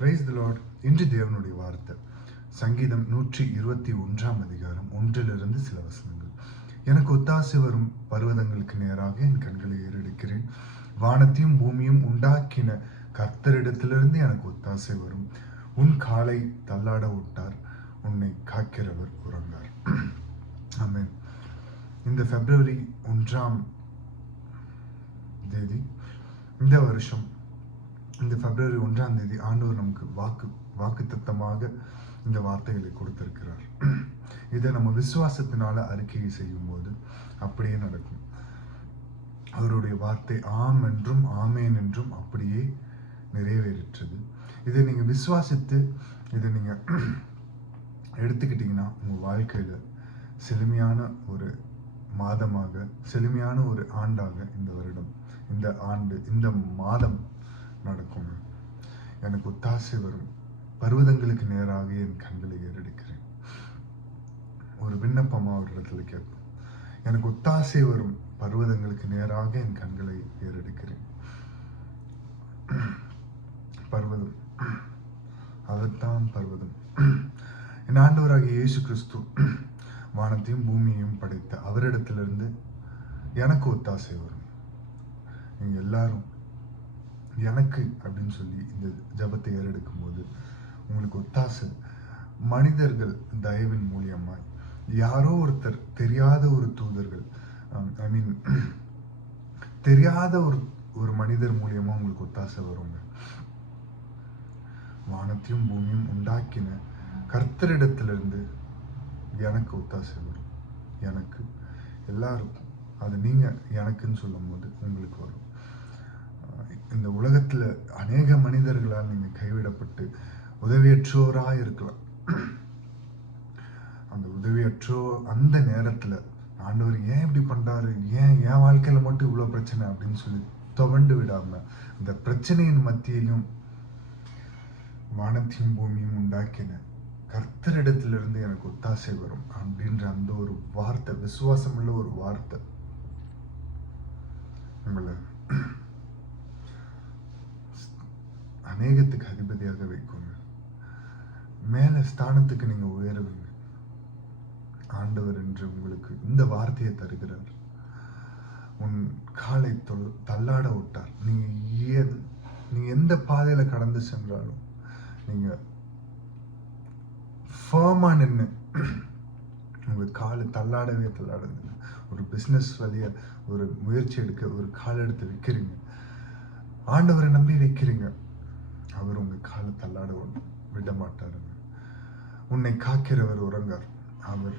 Praise the Lord. இன்று தேவனுடைய வார்த்தை சங்கீதம் 121 அதிகாரம் 1 சில வசனங்கள். எனக்கு ஒத்தாசை வரும் பர்வதங்களுக்கு நேராக என் கண்களை ஏறெடுக்கிறேன். வானத்தையும் பூமியும் உண்டாக்கின கர்த்தரிடத்திலிருந்து எனக்கு ஒத்தாசை வரும். உன் காலை தள்ளாட விட்டார், உன்னை காக்கிறவர் உறங்கார். ஆமென். இந்த பிப்ரவரி 1 தேதி இந்த வருஷம், இந்த பிப்ரவரி 1 தேதி ஆண்டவர் நமக்கு வாக்குத்தத்தமாக இந்த வார்த்தைகளை கொடுத்திருக்கிறார். இதை நம்ம விசுவாசத்தினால அறிக்கையை செய்யும் போது அப்படியே நடக்கும். அவருடைய வார்த்தை ஆம் என்றும் ஆமேன் என்றும் அப்படியே நிறைவேறிற்றது. இதை நீங்க விசுவாசித்து இதை நீங்க எடுத்துக்கிட்டீங்கன்னா உங்க வாழ்க்கையில செழுமையான ஒரு மாதமாக, செழுமையான ஒரு ஆண்டாக இந்த வருடம், இந்த ஆண்டு, இந்த மாதம் நடக்கும். எனக்கு ஒத்தாசை வரும் பர்வதங்களுக்கு நேராக என் கண்களை ஏறெடுக்கிறேன். ஒரு விண்ணப்பமா ஒரு இடத்துல கேட்போம். எனக்கு ஒத்தாசை வரும் பர்வதங்களுக்கு நேராக என் கண்களை ஏறெடுக்கிறேன். பர்வதம், அவர்தான் பர்வதம். என் ஆண்டவராகிய இயேசு கிறிஸ்து வானத்தையும் பூமியையும் படைத்த அவரிடத்திலிருந்து எனக்கு ஒத்தாசை வரும். நீங்க எல்லாரும் எனக்கு அப்படின்னு சொல்லி இந்த ஜபத்தை ஏறெடுக்கும் போது உங்களுக்கு ஒத்தாசை மனிதர்கள் தயவின் மூலியமாய், யாரோ ஒருத்தர், தெரியாத ஒரு தூதர்கள், தெரியாத ஒரு மனிதர் மூலியமா உங்களுக்கு ஒத்தாசை வருங்க. வானத்தையும் பூமியும் உண்டாக்கின கர்த்தரிடத்திலிருந்து எனக்கு ஒத்தாசை வரும். எனக்கு, எல்லாருக்கும். அது நீங்க எனக்குன்னு சொல்லும் போது உங்களுக்கு வரும். இந்த உலகத்துல அநேக மனிதர்களால் நீங்க கைவிடப்பட்டு உதவியற்றோராக இருக்கலாம். அந்த அந்த நேரத்துல ஆண்டவர் ஏன் இப்படி பண்றாரு, ஏன் என் வாழ்க்கையில மட்டும் இவ்வளவு பிரச்சனை அப்படின்னு சொல்லி துவண்டு விடாம, இந்த பிரச்சனையின் மத்தியிலும் வானத்தையும் பூமியும் உண்டாக்கின கர்த்தரிடத்திலிருந்து எனக்கு ஒத்தாசை வரும் அப்படின்ற அந்த ஒரு வார்த்தை, விசுவாசம் உள்ள ஒரு வார்த்தை உங்களை அநேகத்துக்கு அதிபதியாக வைக்குங்க. மேல ஸ்தானத்துக்கு நீங்க உயருவீங்க. ஆண்டவர் என்று உங்களுக்கு இந்த வார்த்தையை தருகிறார். உன் காலை தள்ளாட விட்டார். நீங்க எந்த பாதையில கடந்து சென்றாலும் நீங்க ஃபர்மா நின்று உங்க காலை தள்ளாடவே தள்ளாடுங்க. ஒரு பிசினஸ் வழிய ஒரு முயற்சி எடுக்க ஒரு கால் எடுத்து வைக்கிறீங்க, ஆண்டவரை நம்பி வைக்கிறீங்க, அவர் உங்க காலை தள்ளாட விட மாட்டாருங்க. உன்னை காக்கிறவர் உறங்கார். அவர்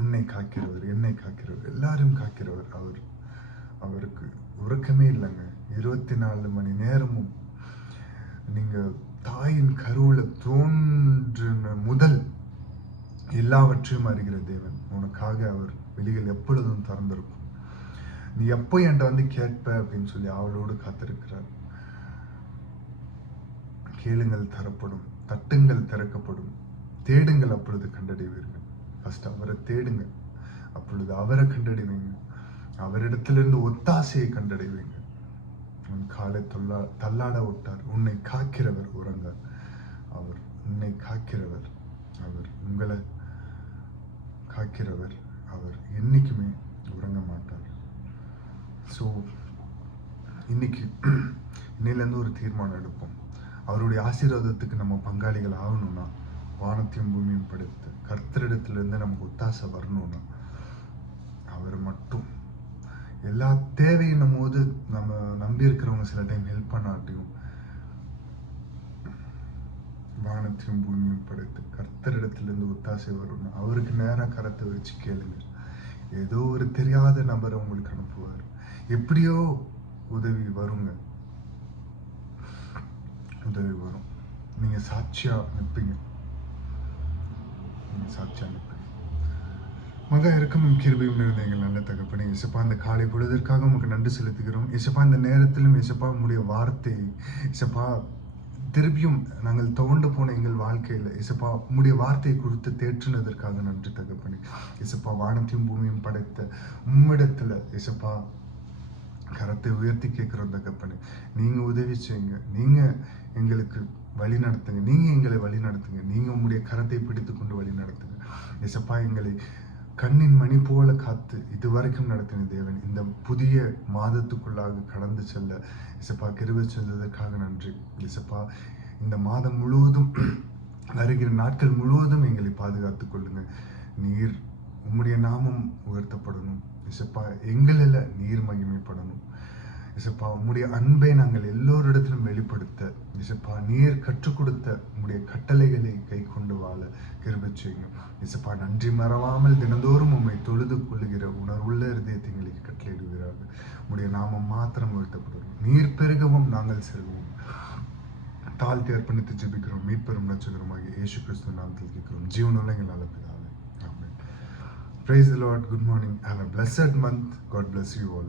உன்னை காக்கிறவர், என்னை காக்கிறவர், எல்லாரும் காக்கிறவர். அவருக்கு உறக்கமே இல்லைங்க. 24 மணி நேரமும் நீங்க தாயின் கருவுல தோன்றின முதல் எல்லாவற்றையும் அறிகிற தேவன். உனக்காக அவர் வெளிகள் எப்பொழுதும் திறந்திருக்கும். நீ எப்போ என்கிட்ட வந்து கேட்ப அப்படின்னு சொல்லி அவளோடு காத்திருக்கிறார். கேளுங்கள் தரப்படும், தட்டுங்கள் திறக்கப்படும், தேடுங்கள் அப்பொழுது கண்டடைவீர்கள். ஃபர்ஸ்ட் அவரை தேடுங்க, அப்பொழுது அவரை கண்டடைவீங்க. அவரிடத்திலிருந்து ஒத்தாசையை கண்டடைவீங்க. உன் காலை தள்ளாட விட்டார், உன்னை காக்கிறவர் உறங்கார். அவர் உன்னை காக்கிறவர், அவர் உங்களை காக்கிறவர், அவர் என்னைக்குமே உறங்க மாட்டார். ஸோ இன்னையிலேருந்து ஒரு தீர்மானம் எடுப்போம். அவருடைய ஆசீர்வாதத்துக்கு நம்ம பங்காளிகள் ஆகணும்னா, வானத்தையும் பூமியும் படைத்து கர்த்தரிடத்திலிருந்து நமக்கு ஒத்தாசை வரணும்னா, அவர் மட்டும் எல்லா தேவையும் போது நம்ம நம்பி இருக்கிறவங்க சில டைம் ஹெல்ப் பண்ணாட்டியும், வானத்தையும் பூமியும் படைத்து கர்த்தரிடத்திலிருந்து ஒத்தாசை வரும்னா அவருக்கு நேராக கரத்தை வச்சு கேளுங்க. ஏதோ ஒரு தெரியாத நபரை உங்களுக்கு அனுப்புவார். எப்படியோ உதவி வருங்க, உதவி வரும். நீங்க சாட்சியா நிற்பீங்க. மகா இரக்கமும் கிருபையும் நிறைந்த எங்கள் நல்ல தகப்பனே, இசப்பா இந்த காலை பொழுதற்காக உமக்கு நன்றி செலுத்துகிறோம். இசப்பா இந்த நேரத்திலும் இசப்பா உம்முடைய வார்த்தை இசப்பா திருப்பியும் நாங்கள் துவண்டு போன எங்கள் வாழ்க்கையில இசப்பா உம்முடைய வார்த்தையை குறித்து தேற்றினதற்காக நன்றி தகப்பனே. இசப்பா வானத்தையும் பூமியும் படைத்த உம்மிடத்துல இசப்பா கரத்தை உயர்த்தி கேட்கிறோம் தகப்பனே. நீங்க உதவி செய்யுங்க. நீங்க எங்களுக்கு வழி நடத்துங்க. நீங்கள் எங்களை வழி நடத்துங்க. நீங்கள் உங்களுடைய கரத்தை பிடித்து கொண்டு வழி நடத்துங்க. இயேசப்பா, எங்களை கண்ணின் மணி போல காத்து இதுவரைக்கும் நடத்தின தேவன், இந்த புதிய மாதத்துக்குள்ளாக கடந்து செல்ல இயேசப்பா கிருபை செஞ்சதற்காக நன்றி. இயேசப்பா, இந்த மாதம் முழுவதும் வருகிற நாட்கள் முழுவதும் எங்களை பாதுகாத்துக் கொள்ளுங்க. நீர் உம்முடைய நாமம் உயர்த்தப்படணும் இயேசப்பா. எங்களில் நீர் மகிமைப்படணும் இயேசப்பா. உம்முடைய அன்பை நாங்கள் எல்லோரிடத்திலும் வெளிப்படுத்த இயேசப்பா, நீர் கற்றுக் கொடுத்த உம்முடைய கட்டளைகளை கை கொண்டு வாழ கிருபை செய்யுங்க இயேசப்பா. நன்றி மறவாமல் தினந்தோறும் உம்மை தொழுது கொள்ளுகிற உணர்வுள்ள இருதயத்தை எங்களுக்கு கட்டளையிடுகிறார்கள். உம்முடைய நாமம் மாத்திரம் உயர்த்தப்படணும். நீர் பெருகவும் நாங்கள் செல்வோம். தாழ்த்தி அர்ப்பணித்து ஜெபிக்கிறோம். மீட்பெரும் ரட்சகருமாகிய இயேசு கிறிஸ்து நாமத்தில் கேட்கிறோம். ஜீவனுள்ள எங்கள் நல்ல பிதாவே. ஆமென். Praise the Lord. Good morning. Have a blessed month. God bless you all.